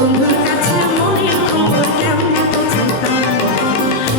aklımda